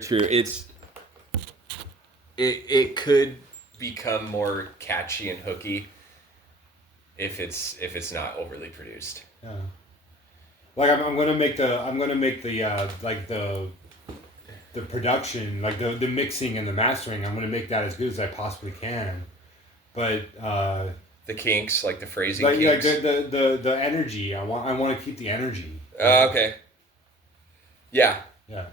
True. It could become more catchy and hooky if it's not overly produced. Yeah. Like I'm gonna make the like the production, like the mixing and the mastering. I'm gonna make that as good as I possibly can. But The kinks, like the phrasing like kinks. the energy. I want to keep the energy. Okay. Yeah. Yeah.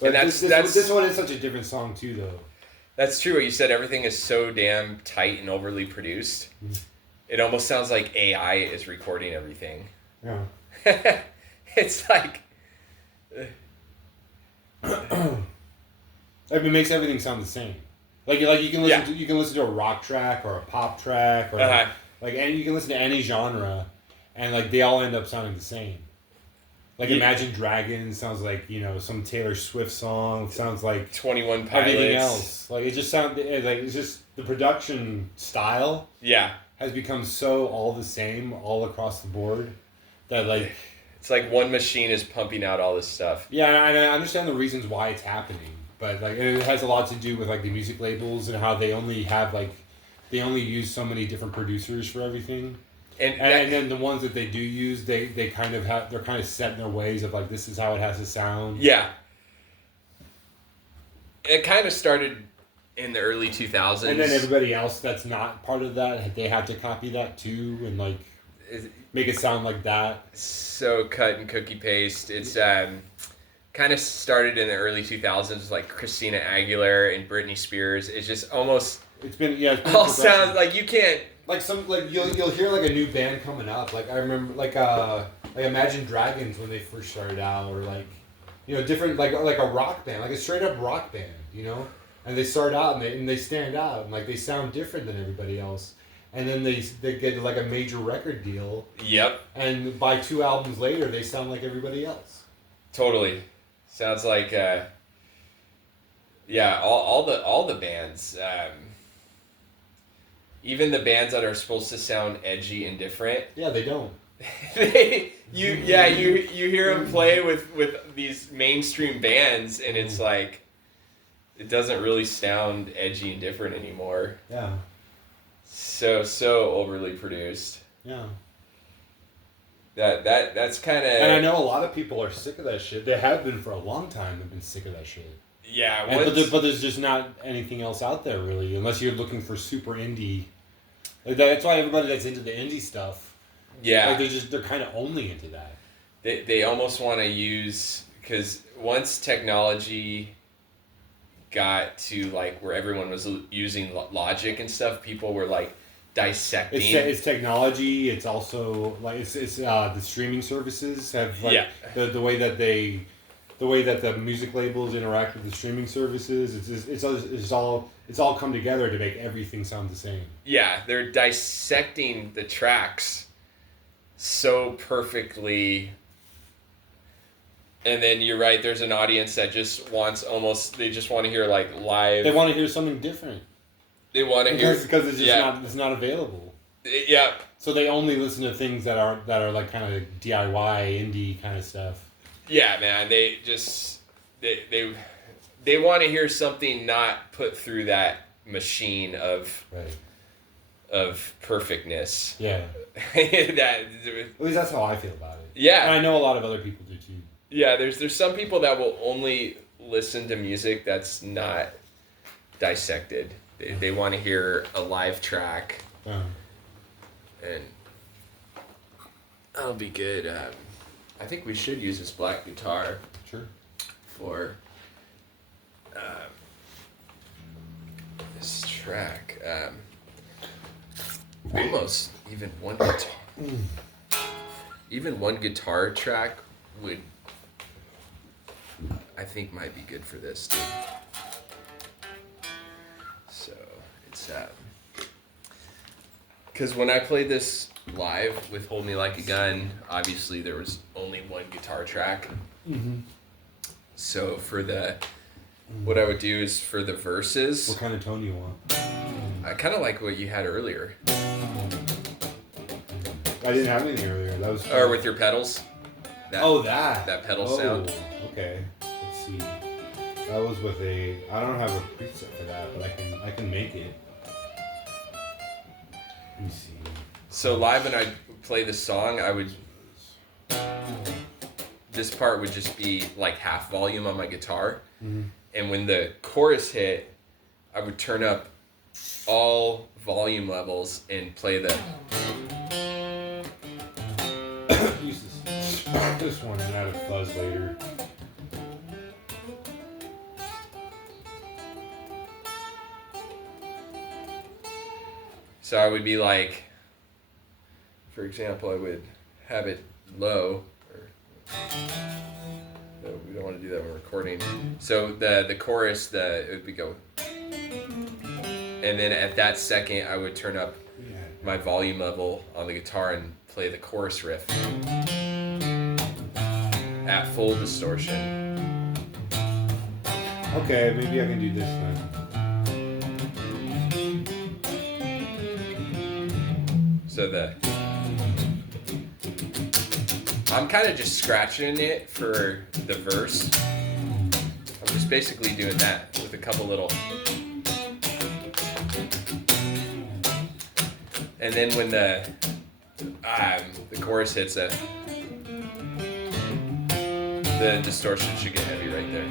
And But that's this one is such a different song too, though. That's true. What you said, everything is so damn tight and overly produced. It almost sounds like AI is recording everything. Yeah. It's like. It makes everything sound the same. Like you can listen to a rock track or a pop track or and you can listen to any genre, and like they all end up sounding the same. Like Imagine Dragons sounds like some Taylor Swift song. Sounds like 21 Pilots. Everything else, like it just sounds like it's just the production style. Yeah. Has become so all the same all across the board that like it's like one machine is pumping out all this stuff. Yeah, and I understand the reasons why it's happening, but like it has a lot to do with like the music labels and how they only use so many different producers for everything. And then the ones that they do use, they're kind of set in their ways of like this is how it has to sound. Yeah. It kind of started in the early 2000s. And then everybody else that's not part of that, they have to copy that too and like make it sound like that. So cut and cookie paste. It's kind of started in the early 2000s, like Christina Aguilera and Britney Spears. It's just almost. It's been all sounds like you can't. Like you'll hear like a new band coming up. Like I remember like Imagine Dragons when they first started out, or like different like a rock band, like a straight up rock band, and they start out and they stand out and like they sound different than everybody else, and then they get like a major record deal. Yep. And by 2 albums later, they sound like everybody else. Totally, sounds like all the bands. Even the bands that are supposed to sound edgy and different. Yeah, they don't. You hear them play with these mainstream bands, and it's like, it doesn't really sound edgy and different anymore. Yeah. So overly produced. Yeah. That's kind of. And I know a lot of people are sick of that shit. They have been for a long time. They've been sick of that shit. Yeah, but there's just not anything else out there really, unless you're looking for super indie. Like that's why everybody that's into the indie stuff, like they're kind of only into that. They almost want to use, because once technology got to like where everyone was using Logic and stuff, people were like dissecting. It's technology. It's also like it's the streaming services have like the way that the music labels interact with the streaming services, it's all come together to make everything sound the same. Yeah, they're dissecting the tracks so perfectly. And then you're right, there's an audience that just they just want to hear like live. They want to hear something different. They want to hear because it's just it's not available. Yeah. So they only listen to things that are like kind of DIY indie kind of stuff. Yeah, man, they want to hear something not put through that machine of perfectness. Yeah. At least that's how I feel about it. Yeah. And I know a lot of other people do too. Yeah, there's some people that will only listen to music that's not dissected. They want to hear a live track. And that'll be good. I think we should use this black guitar. Sure. For this track. Almost even one guitar. Even one guitar track would, I think, might be good for this too. So it's because when I played this live with Hold Me Like a Gun, obviously there was only one guitar track. Mm-hmm. So for what I would do is for the verses. What kind of tone do you want? I kind of like what you had earlier. I didn't have anything earlier. That was. Or with your pedals. That pedal sound. Okay. Let's see. That was with a. I don't have a preset for that, but I can make it. Let me see. So live when I play the song, I would. This part would just be like half volume on my guitar, and when the chorus hit, I would turn up all volume levels and play the. This one and add a fuzz later. So I would be like, for example, I would have it low. No, we don't want to do that when recording. So the chorus, it would be go. And then at that second, I would turn up my volume level on the guitar and play the chorus riff at full distortion. Okay, maybe I can do this then. So I'm kind of just scratching it for the verse. I'm just basically doing that with a couple little. And then when the chorus hits, the distortion should get heavy right there.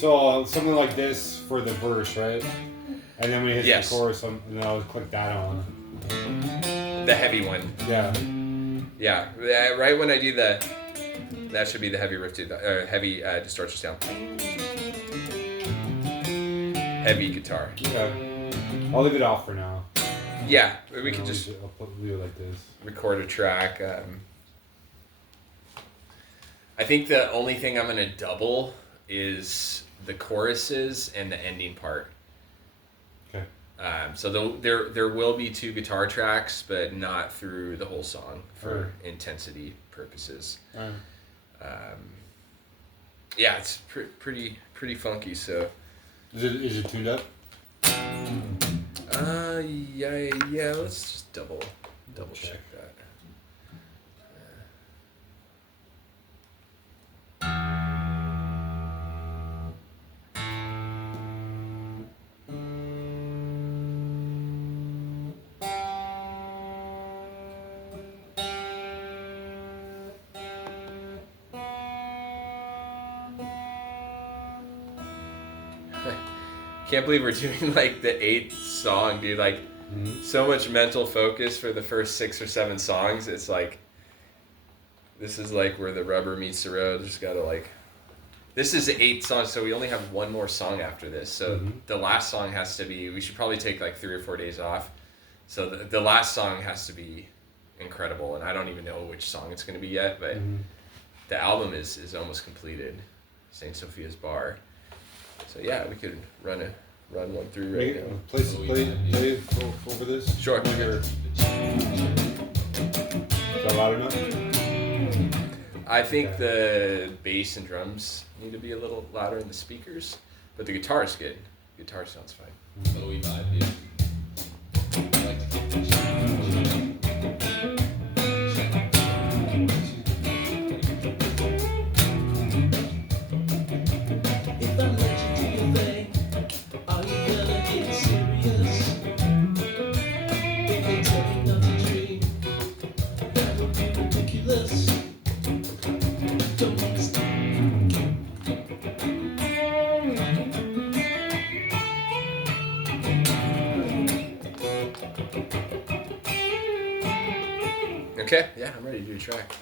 So something like this for the verse, right? And then when it hits the chorus, then I'll click that on. The heavy one. Yeah. Yeah. Right when I do that should be the heavy riff, heavy distortion sound. Heavy guitar. Yeah. I'll leave it off for now. Yeah, we can just leave it like this. Record a track. I think the only thing I'm gonna double is the choruses and the ending part. Okay. So there will be 2 guitar tracks, but not through the whole song for intensity purposes. Yeah, it's pretty funky. So. Is it tuned up? Yeah. Let's just double check that. Can't believe we're doing like the 8th song, dude. Like, so much mental focus for the first 6 or 7 songs. It's like, this is like where the rubber meets the road. Just gotta like, this is the 8th song, so we only have one more song after this. So the last song has to be, we should probably take like 3 or 4 days off. So the last song has to be incredible, and I don't even know which song it's gonna be yet, but the album is almost completed. St. Sophia's Bar. So yeah, we could run one through right now. Play over this? Sure. Is that loud enough? I think the bass and drums need to be a little louder in the speakers, but the guitar is good. Guitar sounds fine. So we vibe, yeah. I like to keep it Okay, yeah, I'm ready to do a track.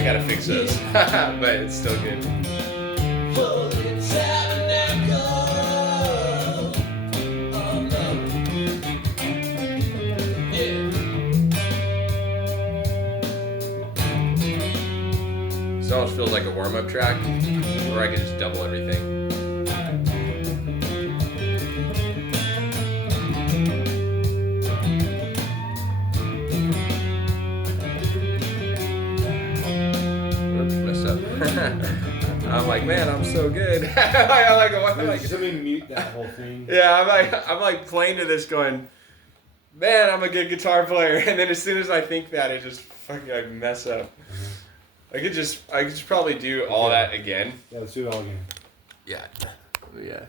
I gotta fix those, but it's still good. This almost feels like a warm-up track, or I could just double everything. Oops, messed up. I'm like, man, I'm so good. Let me mute that whole thing. Yeah, I'm like playing to this going, man, I'm a good guitar player. And then as soon as I think that, it just fucking I mess up. I could just probably do all that again. Yeah, let's do it all again. Yeah. Yeah.